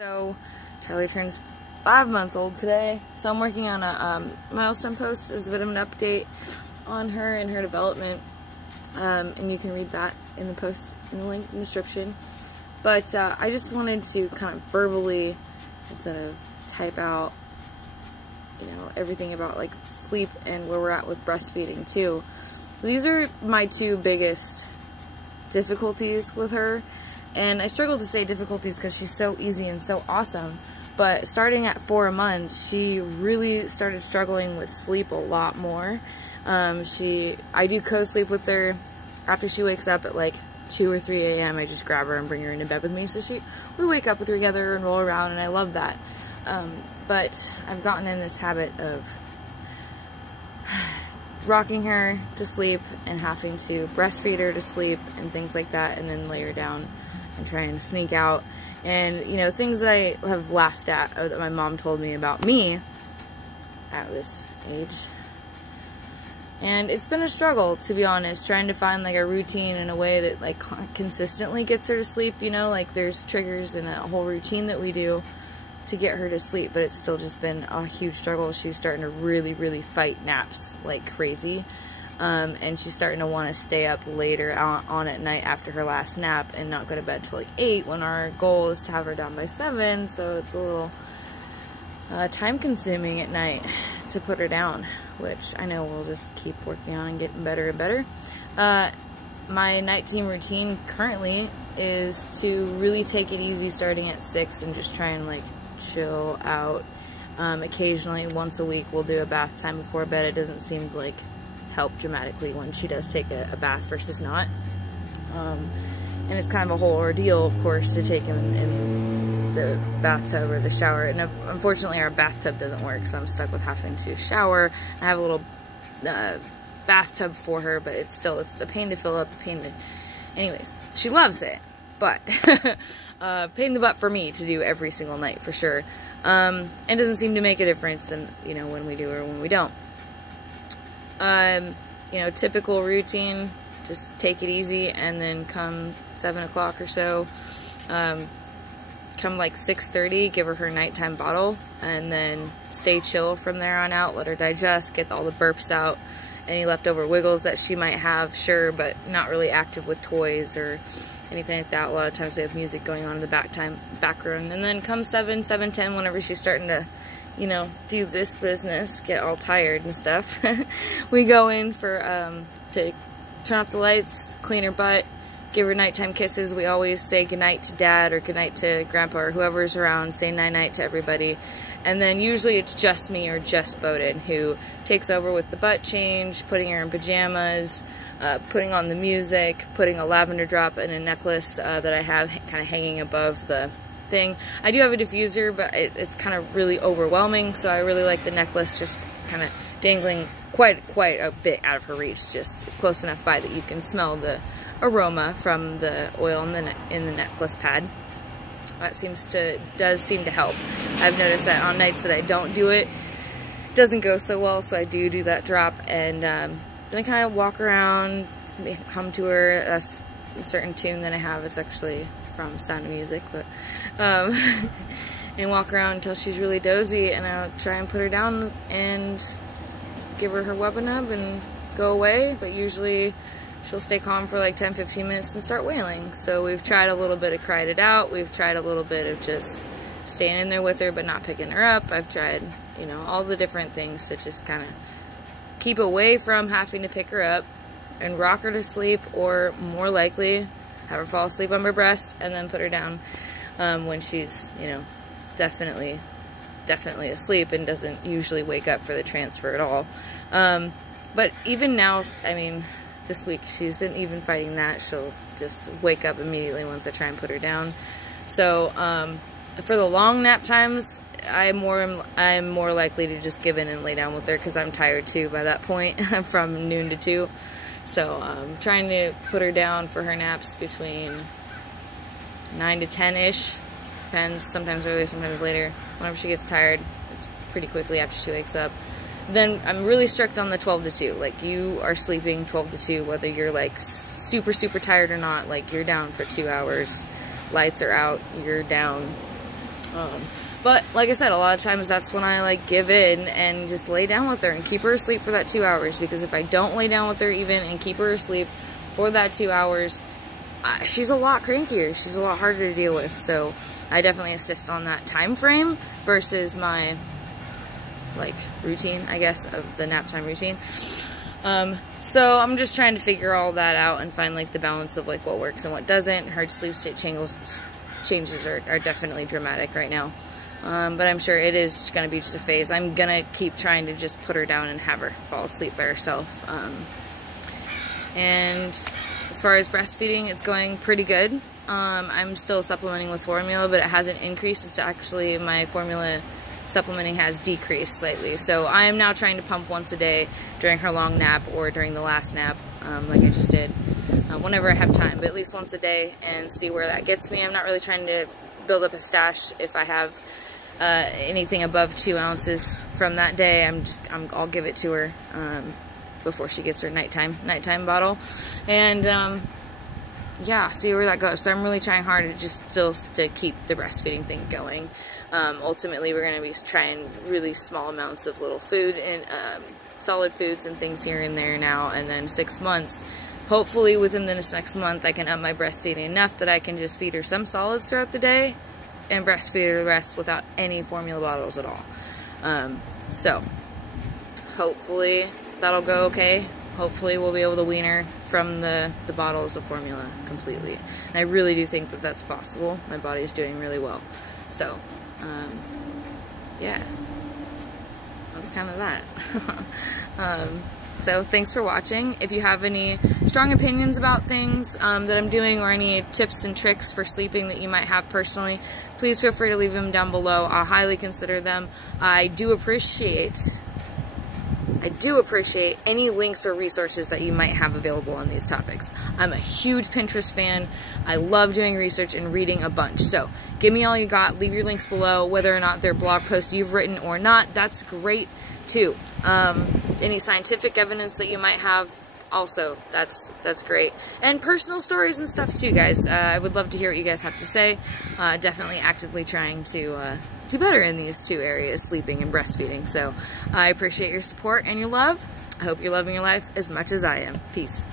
So Charlie turns 5 months old today, so I'm working on a milestone post as a bit of an update on her and her development, and you can read that in the post in the link in the description. But I just wanted to kind of verbally, instead of type out, you know, everything about like sleep and where we're at with breastfeeding too. These are my two biggest difficulties with her. And I struggle to say difficulties because she's so easy and so awesome. But starting at 4 months, she really started struggling with sleep a lot more. I do co-sleep with her. After she wakes up at like 2 or 3 a.m., I just grab her and bring her into bed with me. So we wake up together and roll around, and I love that. But I've gotten in this habit of rocking her to sleep and having to breastfeed her to sleep and things like that, and then lay her down and trying to sneak out. And, you know, things that I have laughed at, or that my mom told me about me at this age. And it's been a struggle, to be honest, trying to find like a routine in a way that like consistently gets her to sleep, you know, like there's triggers and a whole routine that we do to get her to sleep, but it's still just been a huge struggle. She's starting to really fight naps like crazy. And she's starting to want to stay up later on at night after her last nap and not go to bed till like 8, when our goal is to have her done by 7, so it's a little time consuming at night to put her down, which I know we'll just keep working on and getting better and better. My night team routine currently is to really take it easy starting at 6 and just try and like chill out. Occasionally, once a week, we'll do a bath time before bed. It doesn't seem to like help dramatically when she does take a bath versus not. And it's kind of a whole ordeal, of course, to take him in the bathtub or the shower. And unfortunately, our bathtub doesn't work, so I'm stuck with having to shower. I have a little bathtub for her, but it's a pain to fill up, anyways, she loves it, but pain in the butt for me to do every single night, for sure. And doesn't seem to make a difference in, you know, when we do or when we don't. You know, typical routine, just take it easy, and then come 7 o'clock or so, come like 6:30, give her nighttime bottle, and then stay chill from there on out, let her digest, get all the burps out, any leftover wiggles that she might have, sure, but not really active with toys or anything like that. A lot of times we have music going on in the background, and then come 7:10, whenever she's starting to, you know, do this business, get all tired and stuff, we go in for, to turn off the lights, clean her butt, give her nighttime kisses. We always say goodnight to Dad or goodnight to Grandpa or whoever's around, say night-night to everybody. And then usually it's just me or just Bowden who takes over with the butt change, putting her in pajamas, putting on the music, putting a lavender drop and a necklace that I have kind of hanging above the thing. I do have a diffuser, but it's kind of really overwhelming, so I really like the necklace just kind of dangling quite a bit out of her reach, just close enough by that you can smell the aroma from the oil in the necklace pad. That does seem to help. I've noticed that on nights that I don't do it, doesn't go so well, so I do that drop, and then I kind of walk around, hum to her a certain tune that I have. It's actually from Sound of Music, but and walk around until she's really dozy, and I'll try and put her down and give her Webinub and go away, but usually she'll stay calm for like 10-15 minutes and start wailing. So we've tried a little bit of cried it out, we've tried a little bit of just staying in there with her but not picking her up. I've tried, you know, all the different things to just kind of keep away from having to pick her up and rock her to sleep, or more likely have her fall asleep on my breast and then put her down when she's, you know, definitely asleep and doesn't usually wake up for the transfer at all. But even now, I mean, this week she's been even fighting that. She'll just wake up immediately once I try and put her down. So for the long nap times, I'm more likely to just give in and lay down with her, because I'm tired too by that point from noon to 2. So trying to put her down for her naps between 9 to 10-ish. Depends, sometimes earlier, sometimes later. Whenever she gets tired, it's pretty quickly after she wakes up. Then I'm really strict on the 12 to 2. Like, you are sleeping 12 to 2, whether you're like super tired or not. Like, you're down for 2 hours. Lights are out, you're down. But like I said, a lot of times that's when I like give in and just lay down with her and keep her asleep for that 2 hours, because if I don't lay down with her even and keep her asleep for that 2 hours, she's a lot crankier. She's a lot harder to deal with. So I definitely assist on that time frame versus my like routine, I guess, of the nap time routine. So I'm just trying to figure all that out and find like the balance of like what works and what doesn't. Her sleep state changes are definitely dramatic right now. But I'm sure it is going to be just a phase. I'm going to keep trying to just put her down and have her fall asleep by herself. And as far as breastfeeding, it's going pretty good. I'm still supplementing with formula, but it hasn't increased. It's actually, my formula supplementing has decreased slightly. So I am now trying to pump once a day during her long nap or during the last nap, like I just did, whenever I have time, but at least once a day, and see where that gets me. I'm not really trying to build up a stash. If I have anything above 2 ounces from that day, I'll give it to her before she gets her nighttime bottle, and yeah, see where that goes. So I'm really trying hard to just still to keep the breastfeeding thing going. Ultimately, we're going to be trying really small amounts of little food and solid foods and things here and there now, and then 6 months, hopefully within this next month, I can up my breastfeeding enough that I can just feed her some solids throughout the day and breastfeed her the rest without any formula bottles at all. So hopefully that'll go okay. Hopefully we'll be able to wean her from the bottles of formula completely. And I really do think that that's possible. My body is doing really well. So, yeah, that's kind of that. So thanks for watching. If you have any strong opinions about things that I'm doing, or any tips and tricks for sleeping that you might have personally, please feel free to leave them down below. I'll highly consider them. I do appreciate any links or resources that you might have available on these topics. I'm a huge Pinterest fan. I love doing research and reading a bunch. So give me all you got. Leave your links below, whether or not they're blog posts you've written or not. That's great too. Any scientific evidence that you might have, also, that's great. And personal stories and stuff too, guys. I would love to hear what you guys have to say. Definitely actively trying to do better in these two areas, sleeping and breastfeeding. So I appreciate your support and your love. I hope you're loving your life as much as I am. Peace.